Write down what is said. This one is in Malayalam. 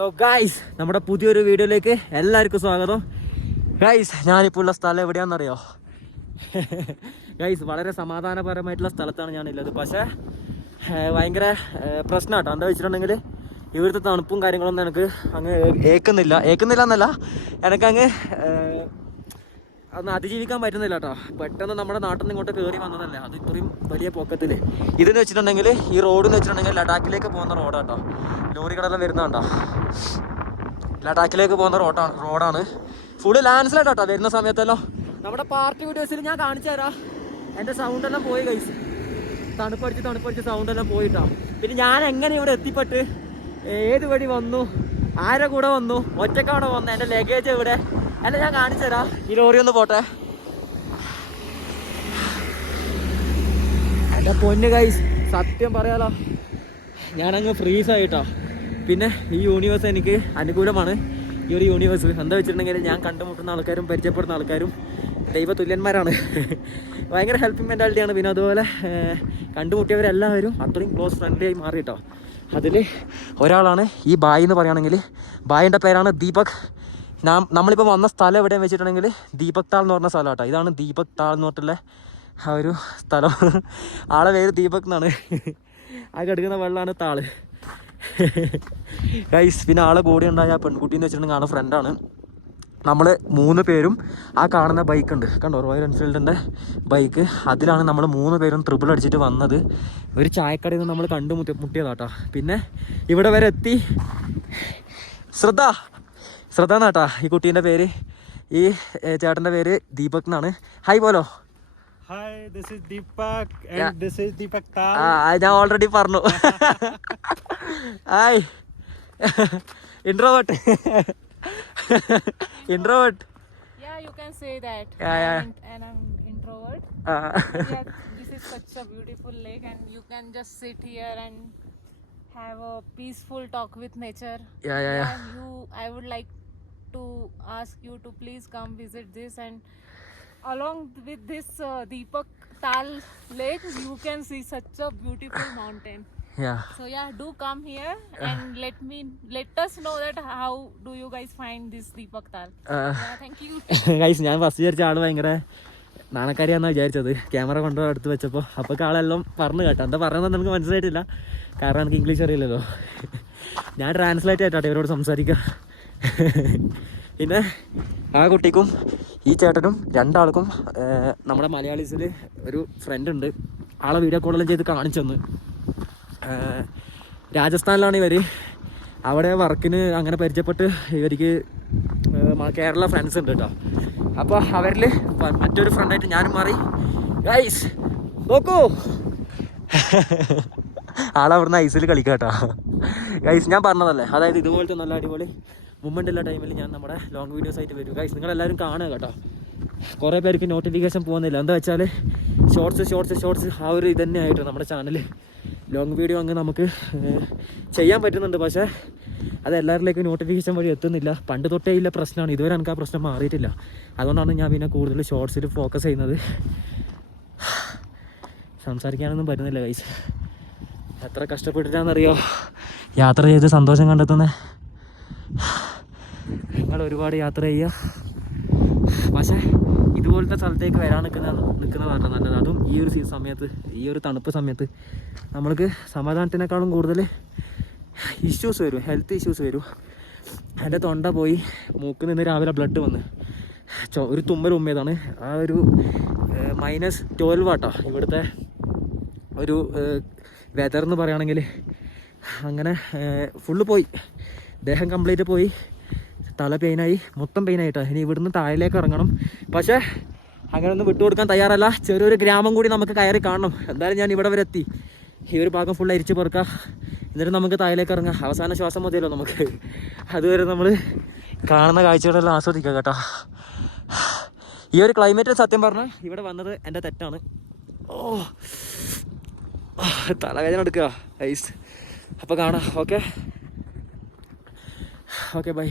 ഹലോ ഗായ്സ് നമ്മുടെ പുതിയൊരു വീഡിയോയിലേക്ക് എല്ലാവർക്കും സ്വാഗതം. ഗായ്സ് ഞാനിപ്പോൾ ഉള്ള സ്ഥലം എവിടെയാണെന്നറിയോ? ഗായ്സ് വളരെ സമാധാനപരമായിട്ടുള്ള സ്ഥലത്താണ് ഞാനുള്ളത്. പക്ഷേ ഭയങ്കര പ്രശ്നമാട്ടോ എന്താ വെച്ചിട്ടുണ്ടെങ്കിൽ ഇവിടുത്തെ തണുപ്പും കാര്യങ്ങളൊന്നും എനിക്ക് അങ്ങ് ഏക്കുന്നില്ല. ഏക്കുന്നില്ല എന്നല്ല. എനിക്കങ്ങ് അതൊന്നും അതിജീവിക്കാൻ പറ്റുന്നില്ല കേട്ടോ പെട്ടെന്ന് നമ്മുടെ നാട്ടിൽ നിന്ന് ഇങ്ങോട്ട് കയറി വന്നതല്ലേ? അത് ഇത്രയും വലിയ പൊക്കത്തിൽ ഇതെന്ന് വെച്ചിട്ടുണ്ടെങ്കിൽ ഈ റോഡ് എന്ന് വെച്ചിട്ടുണ്ടെങ്കിൽ ലഡാക്കിലേക്ക് പോകുന്ന റോഡാട്ടോ. ലോറികളെല്ലാം വരുന്നതാണ്ടോ ലഡാക്കിലേക്ക് പോകുന്ന റോഡാണ് റോഡാണ്. ഫുള്ള് ലാൻഡ്സ്ലൈഡ് കേട്ടോ വരുന്ന സമയത്തല്ലോ. നമ്മുടെ പാർട്ടി വീഡിയോസിൽ ഞാൻ കാണിച്ചു തരാം. എന്റെ സൗണ്ട് എല്ലാം പോയി കഴിച്ച് തണുപ്പടിച്ച് തണുപ്പടിച്ച് സൗണ്ട് എല്ലാം പോയിട്ടോ. പിന്നെ ഞാൻ എങ്ങനെ ഇവിടെ എത്തിപ്പെട്ട്? ഏത് വഴി വന്നു? ആരെ കൂടെ വന്നു? ഒറ്റക്കാണോ വന്നു? എന്റെ ലഗേജ് എവിടെ? എന്നെ ഞാൻ കാണിച്ചു ഈ ലോറി ഒന്ന് പോട്ടെ. എന്റെ പൊന്ന് കൈസ് സത്യം പറയാലോ ഞാനങ്ങ് ഫ്രീസ് ആയിട്ടോ. പിന്നെ ഈ യൂണിവേഴ്സ് എനിക്ക് അനുകൂലമാണ്. ഈ ഒരു യൂണിവേഴ്സ് എന്താ വെച്ചിട്ടുണ്ടെങ്കിൽ ഞാൻ കണ്ടുമുട്ടുന്ന ആൾക്കാരും പരിചയപ്പെടുന്ന ആൾക്കാരും ദൈവതുല്യന്മാരാണ്. ഭയങ്കര ഹെൽപ്പിംഗ് മെന്റാലിറ്റിയാണ് പിന്നെ അതുപോലെ കണ്ടുമുട്ടിയവരെല്ലാവരും അത്രയും ക്ലോസ് ഫ്രണ്ട്ലി ആയി മാറിയിട്ടോ അതിൽ ഒരാളാണ് ഈ ബായി എന്ന് പറയുകയാണെങ്കിൽ ബായിന്റെ പേരാണ് ദീപക്. നാം നമ്മളിപ്പോൾ വന്ന സ്ഥലം എവിടെ വെച്ചിട്ടുണ്ടെങ്കിൽ ദീപക് താൾ എന്ന് പറഞ്ഞ സ്ഥലം കേട്ടോ ഇതാണ് ദീപക് താൾ എന്ന് പറഞ്ഞിട്ടുള്ള ആ ഒരു സ്ഥലം. ആളെ പേര് ദീപക് എന്നാണ്. ആ കിടക്കുന്ന വെള്ളമാണ് താൾ. ഗൈസ് പിന്നെ ആളെ കൂടെ ഉണ്ടായ ആ വെച്ചിട്ടുണ്ടെങ്കിൽ ആളെ ഫ്രണ്ടാണ് നമ്മൾ മൂന്ന് പേരും ആ കാണുന്ന ബൈക്ക് ഉണ്ട്. കണ്ടോ? റോയൽ എൻഫീൽഡിന്റെ ബൈക്ക് അതിലാണ് നമ്മൾ മൂന്ന് പേരും ട്രിപ്പിൾ അടിച്ചിട്ട് വന്നത്. ഒരു ചായക്കടയിൽ നിന്ന് നമ്മൾ കണ്ടുമുട്ടി മുട്ടിയതാട്ടോ. പിന്നെ ഇവിടെ വരെ എത്തി. ശ്രദ്ധ! ശ്രദ്ധ എന്നാട്ടാ ഈ കുട്ടീന്റെ പേര് ഈ ചേട്ടന്റെ പേര് ദീപക് എന്നാണ് ഹായ് പോലോ this is Deepak and this is Deepak ആ Tal. ആ, ഞാൻ ഓൾറെഡി പറഞ്ഞു hi introvert introvert Yeah, you can say that. Yeah, yeah. And, and I'm introvert. ആ yeah, this is such a beautiful lake, and you can just sit here and have a peaceful talk with nature. Yeah, yeah, yeah. And you, I would like to ask you to please come visit this, and along with this uh, Deepak Tal Lake, you can see such a beautiful mountain. yeah So yeah, do come here and uh, let me let us know that how do you guys find this Deepak Tal. uh, Yeah, thank you. guys ഞാൻ ഫസ്റ്റ് വിചാരിച്ച ആൾ ഭയങ്കര നാണക്കാരിയാന്നാണ് വിചാരിച്ചത് ക്യാമറ കൊണ്ട് എടുത്ത് വെച്ചപ്പോൾ അപ്പോൾ ആളെല്ലാം പറഞ്ഞു കേട്ടോ എന്താ പറയുന്നത് നമുക്ക് മനസ്സിലായിട്ടില്ല കാരണം എനിക്ക് ഇംഗ്ലീഷ് അറിയില്ലല്ലോ ഞാൻ ട്രാൻസ്ലേറ്റ് ആയിട്ടാട്ടെ ഇവരോട് സംസാരിക്കാം പിന്നെ ആ കുട്ടിക്കും ഈ ചേട്ടനും രണ്ടാൾക്കും നമ്മുടെ മലയാളീസിൽ ഒരു ഫ്രണ്ട് ഉണ്ട്. ആളെ വീഡിയോ കോളെല്ലാം ചെയ്ത് കാണിച്ചെന്ന്. രാജസ്ഥാനിലാണ് ഇവർ അവിടെ വർക്കിന് അങ്ങനെ പരിചയപ്പെട്ട് ഇവർക്ക് കേരള ഫ്രണ്ട്സ് ഉണ്ട് കേട്ടോ അപ്പോൾ അവരിൽ മറ്റൊരു ഫ്രണ്ടായിട്ട് ഞാനും മാറി. ഐസ് നോക്കൂ. ആളവിടുന്ന് ഐസിൽ കളിക്കാം കേട്ടോ ഐസ് ഞാൻ പറഞ്ഞതല്ലേ? അതായത് ഇതുപോലത്തെ നല്ല അടിപൊളി മൂമെന്റ് ഉള്ള ടൈമിൽ ഞാൻ നമ്മുടെ ലോങ് വീഡിയോസ് ആയിട്ട് വരും. ഗൈസ് നിങ്ങളെല്ലാവരും കാണുക കേട്ടോ. കുറേ പേർക്ക് നോട്ടിഫിക്കേഷൻ പോകുന്നില്ല. എന്താ വെച്ചാൽ ഷോർട്സ് ഷോർട്സ് ഷോർട്സ് ആ ഒരു ഇത് തന്നെയായിട്ട് നമ്മുടെ ചാനൽ ലോങ് വീഡിയോ അങ്ങ് നമുക്ക് ചെയ്യാൻ പറ്റുന്നുണ്ട്. പക്ഷേ അത് എല്ലാവരിലേക്കും നോട്ടിഫിക്കേഷൻ വഴി എത്തുന്നില്ല. പണ്ട് തൊട്ടേ ഇല്ല പ്രശ്നമാണ്. ഇതുവരെ എനിക്ക് ആ പ്രശ്നം മാറിയിട്ടില്ല. അതുകൊണ്ടാണ് ഞാൻ പിന്നെ കൂടുതൽ ഷോർട്സിൽ ഫോക്കസ് ചെയ്യുന്നത്. സംസാരിക്കാനൊന്നും പറ്റുന്നില്ല ഗൈസ് എത്ര കഷ്ടപ്പെട്ടിട്ടാണെന്നറിയോ യാത്ര ചെയ്ത് സന്തോഷം കണ്ടെത്തുന്നത് നിങ്ങൾ ഒരുപാട് യാത്ര ചെയ്യുക. പക്ഷേ ഇതുപോലത്തെ സ്ഥലത്തേക്ക് വരാൻ നിൽക്കുന്ന നിൽക്കുന്നതാണ് നല്ലത്. അതും ഈ ഒരു സമയത്ത് ഈ ഒരു തണുപ്പ് സമയത്ത് നമ്മൾക്ക് സമാധാനത്തിനേക്കാളും കൂടുതൽ ഇഷ്യൂസ് വരും. ഹെൽത്ത് ഇഷ്യൂസ് വരും. എന്റെ തൊണ്ട പോയി. മൂക്കിൽ നിന്ന് രാവിലെ ബ്ലഡ് വന്ന്. ഒരു തുമ്മൽ ഉമ്മയതാണ് ആ ഒരു മൈനസ് ട്വൽവ് ആട്ടോ. ഇവിടുത്തെ ഒരു വെതർ എന്ന് പറയുകയാണെങ്കിൽ അങ്ങനെ ഫുള്ള് പോയി. ദേഹം കംപ്ലീറ്റ് പോയി. തല പെയിനായി മൊത്തം പെയിനായിട്ടാണ് ഇനി ഇവിടുന്ന് താഴേക്ക് ഇറങ്ങണം. പക്ഷേ അങ്ങനെ ഒന്നും വിട്ടുകൊടുക്കാൻ തയ്യാറല്ല. ചെറിയൊരു ഗ്രാമം കൂടി നമുക്ക് കയറി കാണണം. എന്തായാലും ഞാൻ ഇവിടെ വരെ എത്തി. ഈ ഒരു ഭാഗം ഫുൾ അരിച്ച് പെറുക്കുക എന്നിട്ട് നമുക്ക് താഴേക്ക് ഇറങ്ങാം. അവസാന ശ്വാസം മതിയല്ലോ നമുക്ക്. അതുവരെ നമ്മൾ കാണുന്ന കാഴ്ചകളെല്ലാം ആസ്വദിക്കുക കേട്ടോ. ഈ ഒരു ക്ലൈമറ്റ് സത്യം പറഞ്ഞാൽ ഇവിടെ വന്നത് എന്റെ തെറ്റാണ്. ഓ. തലവേദന എടുക്കുക ഐസ് അപ്പോൾ കാണാം. Okay okay bye